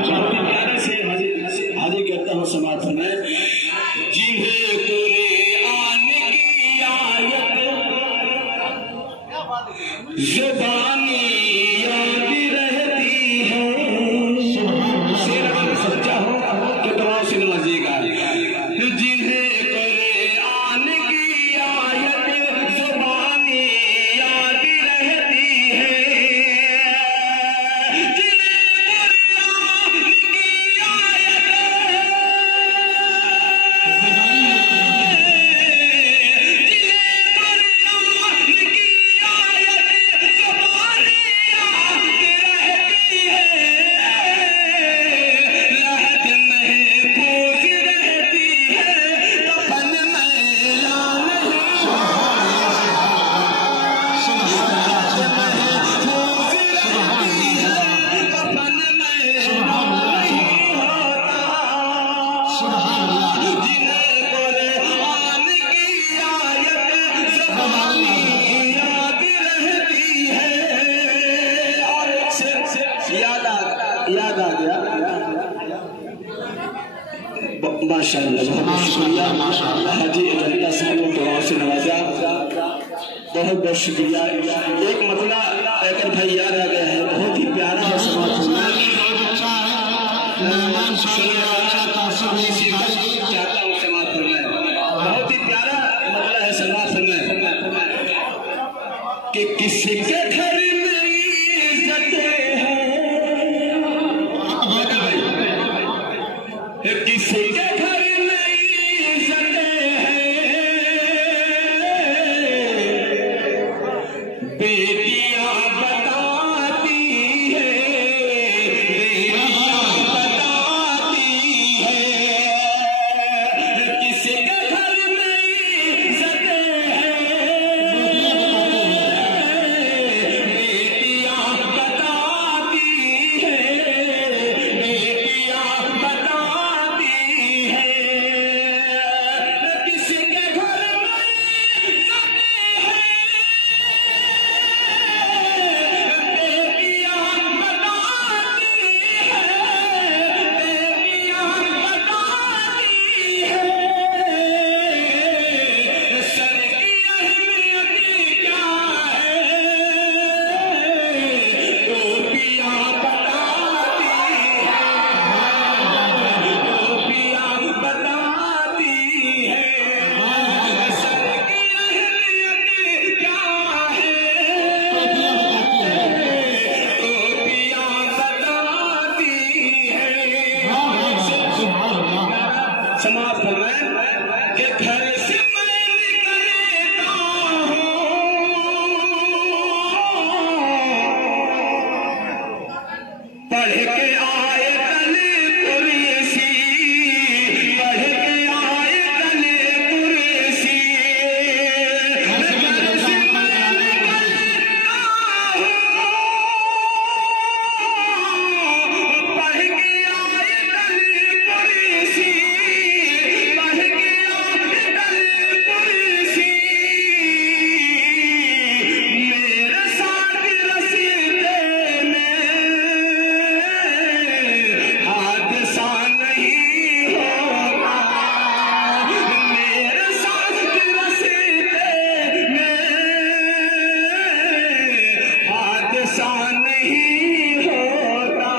प्यारे से हाजिर करता हूँ समाज में। जिन्हें कुरान की आयत ज़ुबानी याद रहती है, शेर अगर सच्चा हो तो दुआ से नवाजेगा। जिन्हें कुरान की आयत ज़ुबानी याद रहती है, याद आ गया। माशाअल्लाह, बहुत शुक्रिया हाजी अजंता साहब को दुआओं से नवाजा, बहुत बहुत शुक्रिया। एक मतला एकर भाई याद आ गया है, बहुत ही प्यारा है समाज सुनना, चाहता हूँ समाज सुनना, बहुत ही प्यारा मतला है समाज सुनना कि किसी के घर में इज्जत है, किसी के घर में इज्जत है, बेटियां बताती है, बेटियां बताती है, किसी के घर में इज्जत है, बेटियां बताती है, बेटियां बताती है, किसी के घर में इज्जत है, बेटियां बताती है, बेटियां बताती है, सर की अहमियत क्या है, टोपियां बताती है, टोपियां बताती है, सर की अहमियत क्या है, टोपियां बताती है। समाज में के घर से मैं निकलता हूँ, पढ़ के आए तले कुर्सी, पढ़ के आए तले कुर्सी, घर से मैं निकलता हूँ, पढ़ के आए तले कुर्सी, पढ़ के आए तले कुर्सी, मेरे साथ रसीदे में हादसा नहीं होगा, मेरे साथ रसीदे में हादसा नहीं होगा।